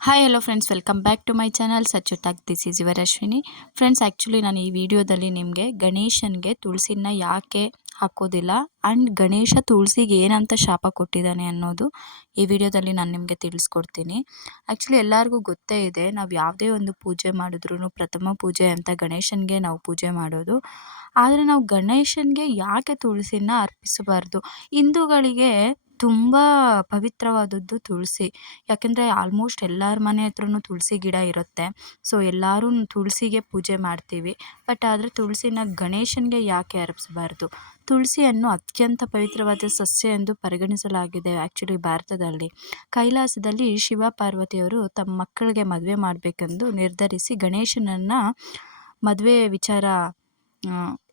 Hi hello friends, welcome back to my channel Sachu talk. This is your Ashwini. Friends, actually ನಾನು ಈ ವಿಡಿಯೋದಲ್ಲಿ ನಿಮಗೆ ಗಣೇಶನಿಗೆ ತುಳಸಿನ ಯಾಕೆ ಹಾಕೋದಿಲ್ಲ ಆ್ಯಂಡ್ ಗಣೇಶ ತುಳಸಿಗೆ ಏನಂತ ಶಾಪ ಕೊಟ್ಟಿದ್ದಾನೆ ಅನ್ನೋದು ಈ ವಿಡಿಯೋದಲ್ಲಿ ನಾನು ನಿಮಗೆ ತಿಳಿಸ್ಕೊಡ್ತೀನಿ. ಆ್ಯಕ್ಚುಲಿ ಎಲ್ಲರಿಗೂ ಗೊತ್ತೇ ಇದೆ, ನಾವು ಯಾವುದೇ ಒಂದು ಪೂಜೆ ಮಾಡಿದ್ರೂ ಪ್ರಥಮ ಪೂಜೆ ಅಂತ ಗಣೇಶನಿಗೆ ನಾವು ಪೂಜೆ ಮಾಡೋದು. ಆದರೆ ನಾವು ಗಣೇಶನಿಗೆ ಯಾಕೆ ತುಳಸಿನ ಅರ್ಪಿಸಬಾರ್ದು? ಹಿಂದೂಗಳಿಗೆ ತುಂಬ ಪವಿತ್ರವಾದದ್ದು ತುಳಸಿ. ಯಾಕೆಂದರೆ ಆಲ್ಮೋಸ್ಟ್ ಎಲ್ಲರ ಮನೆ ಹತ್ರನೂ ತುಳಸಿ ಗಿಡ ಇರುತ್ತೆ. ಸೊ ಎಲ್ಲರೂ ತುಳಸಿಗೆ ಪೂಜೆ ಮಾಡ್ತೀವಿ. ಬಟ್ ಆದರೆ ತುಳಸಿನ ಗಣೇಶನಿಗೆ ಯಾಕೆ ಅರ್ಪಿಸಬಾರ್ದು? ತುಳಸಿಯನ್ನು ಅತ್ಯಂತ ಪವಿತ್ರವಾದ ಸಸ್ಯ ಎಂದು ಪರಿಗಣಿಸಲಾಗಿದೆ ಆ್ಯಕ್ಚುಲಿ ಭಾರತದಲ್ಲಿ. ಕೈಲಾಸದಲ್ಲಿ ಶಿವ ಪಾರ್ವತಿಯವರು ತಮ್ಮ ಮಕ್ಕಳಿಗೆ ಮದುವೆ ಮಾಡಬೇಕೆಂದು ನಿರ್ಧರಿಸಿ ಗಣೇಶನನ್ನು ಮದುವೆ ವಿಚಾರ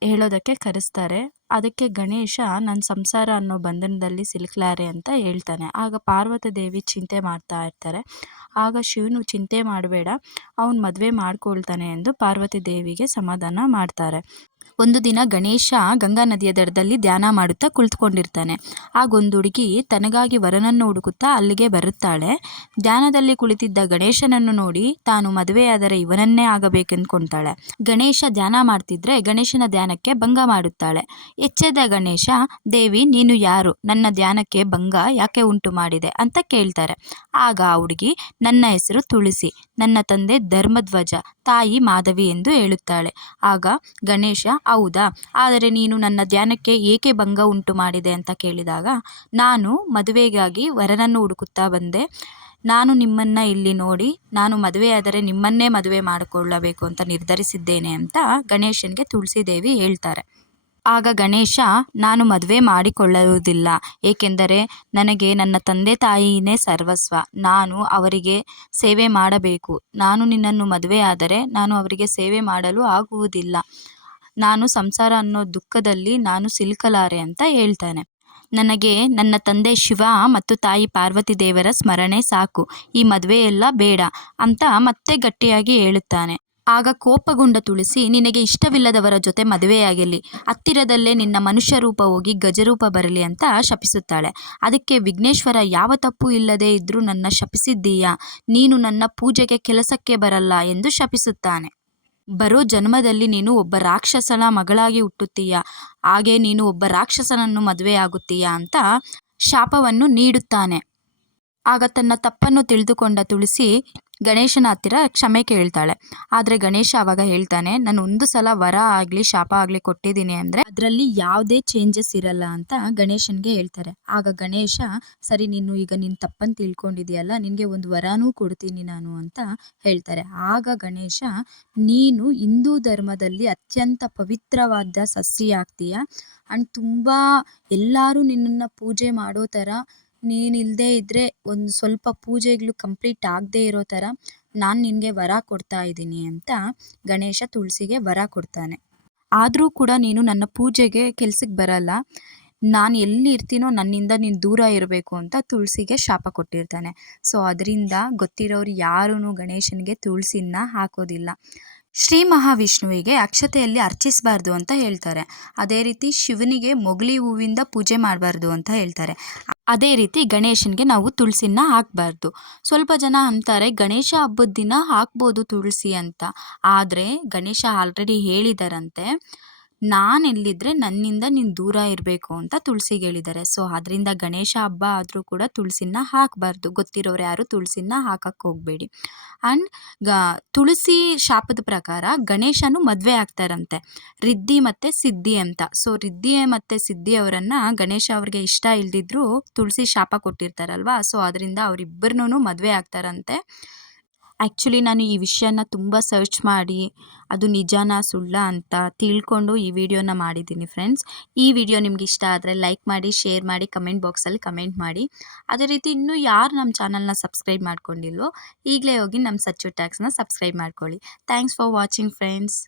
ಹೇಳೋದಕ್ಕೆ ಕರೆಸ್ತಾರೆ. ಅದಕ್ಕೆ ಗಣೇಶ ನನ್ನ ಸಂಸಾರ ಅನ್ನೋ ಬಂಧನದಲ್ಲಿ ಸಿಲುಕ್ಲಾರೆ ಅಂತ ಹೇಳ್ತಾನೆ. ಆಗ ಪಾರ್ವತಿ ದೇವಿ ಚಿಂತೆ ಮಾಡ್ತಾ ಇರ್ತಾರೆ. ಆಗ ಶಿವನು ಚಿಂತೆ ಮಾಡಬೇಡ, ಅವನು ಮದುವೆ ಮಾಡ್ಕೊಳ್ತಾನೆ ಎಂದು ಪಾರ್ವತಿ ದೇವಿಗೆ ಸಮಾಧಾನ ಮಾಡ್ತಾರೆ. ಒಂದು ದಿನ ಗಣೇಶ ಗಂಗಾ ನದಿಯ ದಡದಲ್ಲಿ ಧ್ಯಾನ ಮಾಡುತ್ತಾ ಕುಳಿತುಕೊಂಡಿರ್ತಾನೆ. ಆಗೊಂದು ಹುಡುಗಿ ತನಗಾಗಿ ವರನನ್ನು ಹುಡುಕುತ್ತಾ ಅಲ್ಲಿಗೆ ಬರುತ್ತಾಳೆ. ಧ್ಯಾನದಲ್ಲಿ ಕುಳಿತಿದ್ದ ಗಣೇಶನನ್ನು ನೋಡಿ ತಾನು ಮದುವೆಯಾದರೆ ಇವನನ್ನೇ ಆಗಬೇಕೆಂದ್ಕೊಳ್ತಾಳೆ. ಗಣೇಶ ಧ್ಯಾನ ಮಾಡ್ತಿದ್ರೆ ಗಣೇಶನ ಧ್ಯಾನಕ್ಕೆ ಭಂಗ ಮಾಡುತ್ತಾಳೆ. ಎಚ್ಚೆದ ಗಣೇಶ, ದೇವಿ ನೀನು ಯಾರು? ನನ್ನ ಧ್ಯಾನಕ್ಕೆ ಭಂಗ ಯಾಕೆ ಉಂಟು ಮಾಡಿದೆ ಅಂತ ಕೇಳ್ತಾರೆ. ಆಗ ಆ ಹುಡುಗಿ, ನನ್ನ ಹೆಸರು ತುಳಸಿ, ನನ್ನ ತಂದೆ ಧರ್ಮಧ್ವಜ, ತಾಯಿ ಮಾಧವಿ ಎಂದು ಹೇಳುತ್ತಾಳೆ. ಆಗ ಗಣೇಶ, ಹೌದಾ, ಆದರೆ ನೀನು ನನ್ನ ಧ್ಯಾನಕ್ಕೆ ಏಕೆ ಭಂಗ ಉಂಟು ಮಾಡಿದೆ ಅಂತ ಕೇಳಿದಾಗ, ನಾನು ಮದುವೆಗಾಗಿ ವರನನ್ನು ಹುಡುಕುತ್ತಾ ಬಂದೆ. ನಾನು ನಿಮ್ಮನ್ನು ಇಲ್ಲಿ ನೋಡಿ ನಾನು ಮದುವೆಯಾದರೆ ನಿಮ್ಮನ್ನೇ ಮದುವೆ ಮಾಡಿಕೊಳ್ಳಬೇಕು ಅಂತ ನಿರ್ಧರಿಸಿದ್ದೇನೆ ಅಂತ ಗಣೇಶನಿಗೆ ತುಳಸಿದೇವಿ ಹೇಳ್ತಾರೆ. ಆಗ ಗಣೇಶ, ನಾನು ಮದುವೆ ಮಾಡಿಕೊಳ್ಳುವುದಿಲ್ಲ, ಏಕೆಂದರೆ ನನಗೆ ನನ್ನ ತಂದೆ ತಾಯಿಯೇ ಸರ್ವಸ್ವ. ನಾನು ಅವರಿಗೆ ಸೇವೆ ಮಾಡಬೇಕು. ನಾನು ನಿನ್ನನ್ನು ಮದುವೆಯಾದರೆ ನಾನು ಅವರಿಗೆ ಸೇವೆ ಮಾಡಲು ಆಗುವುದಿಲ್ಲ. ನಾನು ಸಂಸಾರ ಅನ್ನೋ ದುಃಖದಲ್ಲಿ ನಾನು ಸಿಲುಕಲಾರೆ ಅಂತ ಹೇಳ್ತಾನೆ. ನನಗೆ ನನ್ನ ತಂದೆ ಶಿವ ಮತ್ತು ತಾಯಿ ಪಾರ್ವತಿ ದೇವರ ಸ್ಮರಣೆ ಸಾಕು, ಈ ಮದುವೆಯೆಲ್ಲ ಬೇಡ ಅಂತ ಮತ್ತೆ ಗಟ್ಟಿಯಾಗಿ ಹೇಳುತ್ತಾನೆ. ಆಗ ಕೋಪಗೊಂಡ ತುಳಸಿ, ನಿನಗೆ ಇಷ್ಟವಿಲ್ಲದವರ ಜೊತೆ ಮದುವೆಯಾಗಲಿ, ಹತ್ತಿರದಲ್ಲೇ ನಿನ್ನ ಮನುಷ್ಯ ರೂಪ ಹೋಗಿ ಗಜರೂಪ ಬರಲಿ ಅಂತ ಶಪಿಸುತ್ತಾಳೆ. ಅದಕ್ಕೆ ವಿಘ್ನೇಶ್ವರ, ಯಾವ ತಪ್ಪು ಇಲ್ಲದೆ ಇದ್ರೂ ನನ್ನ ಶಪಿಸಿದ್ದೀಯಾ, ನೀನು ನನ್ನ ಪೂಜೆಗೆ ಕೆಲಸಕ್ಕೆ ಬರಲ್ಲ ಎಂದು ಶಪಿಸುತ್ತಾನೆ. ಬರೋ ಜನ್ಮದಲ್ಲಿ ನೀನು ಒಬ್ಬ ರಾಕ್ಷಸನ ಮಗಳಾಗಿ ಹುಟ್ಟುತ್ತೀಯ, ಹಾಗೆ ನೀನು ಒಬ್ಬ ರಾಕ್ಷಸನನ್ನು ಮದುವೆಯಾಗುತ್ತೀಯಾ ಅಂತ ಶಾಪವನ್ನು ನೀಡುತ್ತಾನೆ. ಆಗ ತನ್ನ ತಪ್ಪನ್ನು ತಿಳಿದುಕೊಂಡ ತುಳಸಿ ಗಣೇಶನ ಹತ್ತಿರ ಕ್ಷಮೆ ಕೇಳ್ತಾಳೆ. ಆದರೆ ಗಣೇಶ ಆವಾಗ ಹೇಳ್ತಾನೆ, ನಾನು ಒಂದು ಸಲ ವರ ಆಗಲಿ ಶಾಪ ಆಗಲಿ ಕೊಟ್ಟಿದ್ದೀನಿ ಅಂದರೆ ಅದರಲ್ಲಿ ಯಾವುದೇ ಚೇಂಜಸ್ ಇರಲ್ಲ ಅಂತ ಗಣೇಶನಿಗೆ ಹೇಳ್ತಾರೆ. ಆಗ ಗಣೇಶ, ಸರಿ, ನೀನು ಈಗ ನಿನ್ನ ತಪ್ಪನ್ನು ತಿಳ್ಕೊಂಡಿದೆಯಲ್ಲ, ನಿನಗೆ ಒಂದು ವರನೂ ಕೊಡ್ತೀನಿ ನಾನು ಅಂತ ಹೇಳ್ತಾರೆ. ಆಗ ಗಣೇಶ, ನೀನು ಹಿಂದೂ ಧರ್ಮದಲ್ಲಿ ಅತ್ಯಂತ ಪವಿತ್ರವಾದ ಸಸ್ಯ ಆಗ್ತೀಯ ಆ್ಯಂಡ್ ತುಂಬ ಎಲ್ಲರೂ ನಿನ್ನನ್ನು ಪೂಜೆ ಮಾಡೋ ಥರ, ನೀನಿಲ್ಲದೆ ಇದ್ದರೆ ಒಂದು ಸ್ವಲ್ಪ ಪೂಜೆಗಳು ಕಂಪ್ಲೀಟ್ ಆಗದೇ ಇರೋ ಥರ ನಾನು ನಿನಗೆ ವರ ಕೊಡ್ತಾ ಇದ್ದೀನಿ ಅಂತ ಗಣೇಶ ತುಳಸಿಗೆ ವರ ಕೊಡ್ತಾನೆ. ಆದರೂ ಕೂಡ ನೀನು ನನ್ನ ಪೂಜೆಗೆ ಕೆಲ್ಸಕ್ಕೆ ಬರಲ್ಲ, ನಾನು ಎಲ್ಲಿ ಇರ್ತೀನೋ ನನ್ನಿಂದ ನೀನು ದೂರ ಇರಬೇಕು ಅಂತ ತುಳಸಿಗೆ ಶಾಪ ಕೊಟ್ಟಿರ್ತಾನೆ. ಸೊ ಅದರಿಂದ ಗೊತ್ತಿರೋರು ಯಾರೂ ಗಣೇಶನಿಗೆ ತುಳಸಿನ ಹಾಕೋದಿಲ್ಲ. ಶ್ರೀ ಮಹಾವಿಷ್ಣುವಿಗೆ ಅಕ್ಷತೆಯಲ್ಲಿ ಅರ್ಚಿಸಬಾರ್ದು ಅಂತ ಹೇಳ್ತಾರೆ. ಅದೇ ರೀತಿ ಶಿವನಿಗೆ ಮೊಗಲಿ ಹೂವಿಂದ ಪೂಜೆ ಮಾಡಬಾರ್ದು ಅಂತ ಹೇಳ್ತಾರೆ. ಅದೇ ರೀತಿ ಗಣೇಶನಿಗೆ ನಾವು ತುಳಸಿನ ಹಾಕಬಾರ್ದು. ಸ್ವಲ್ಪ ಜನ ಅಂತಾರೆ ಗಣೇಶ ಹಬ್ಬದ ದಿನ ಹಾಕ್ಬೋದು ತುಳಸಿ ಅಂತ. ಆದರೆ ಗಣೇಶ ಆಲ್ರೆಡಿ ಹೇಳಿದಾರಂತೆ, ನಾನೆಲ್ಲಿದ್ದರೆ ನನ್ನಿಂದ ನೀನು ದೂರ ಇರಬೇಕು ಅಂತ ತುಳಸಿಗೆ ಹೇಳಿದ್ದಾರೆ. ಸೊ ಅದರಿಂದ ಗಣೇಶ ಹಬ್ಬ ಆದರೂ ಕೂಡ ತುಳಸಿನ ಹಾಕಬಾರ್ದು. ಗೊತ್ತಿರೋರು ಯಾರು ತುಳಸಿನ ಹಾಕಕ್ಕೆ ಹೋಗಬೇಡಿ. ಆ್ಯಂಡ್ ತುಳಸಿ ಶಾಪದ ಪ್ರಕಾರ ಗಣೇಶನು ಮದುವೆ ಆಗ್ತಾರಂತೆ, ರಿದ್ದಿ ಮತ್ತು ಸಿದ್ಧಿ ಅಂತ. ಸೊ ರಿದ್ದಿ ಮತ್ತು ಸಿದ್ಧಿ ಅವರನ್ನು ಗಣೇಶ ಅವ್ರಿಗೆ ಇಷ್ಟ ಇಲ್ದಿದ್ರೂ ತುಳಸಿ ಶಾಪ ಕೊಟ್ಟಿರ್ತಾರಲ್ವ, ಸೊ ಅದರಿಂದ ಅವರಿಬ್ಬರನ್ನೂ ಮದುವೆ ಆಗ್ತಾರಂತೆ. ಆ್ಯಕ್ಚುಲಿ ನಾನು ಈ ವಿಷಯನ ತುಂಬ ಸರ್ಚ್ ಮಾಡಿ ಅದು ನಿಜಾನ ಸುಳ್ಳ ಅಂತ ತಿಳ್ಕೊಂಡು ಈ ವಿಡಿಯೋನ ಮಾಡಿದ್ದೀನಿ ಫ್ರೆಂಡ್ಸ್. ಈ ವಿಡಿಯೋ ನಿಮ್ಗೆ ಇಷ್ಟ ಆದರೆ ಲೈಕ್ ಮಾಡಿ, ಶೇರ್ ಮಾಡಿ, ಕಮೆಂಟ್ ಬಾಕ್ಸಲ್ಲಿ ಕಮೆಂಟ್ ಮಾಡಿ. ಅದೇ ರೀತಿ ಇನ್ನೂ ಯಾರು ನಮ್ಮ ಚಾನಲ್ನ ಸಬ್ಸ್ಕ್ರೈಬ್ ಮಾಡ್ಕೊಂಡಿಲ್ವೋ ಈಗಲೇ ಹೋಗಿ ನಮ್ಮ ಸಚ್ಚು ಟ್ಯಾಕ್ಸ್ನ ಸಬ್ಸ್ಕ್ರೈಬ್ ಮಾಡ್ಕೊಳ್ಳಿ. Thanks for watching friends.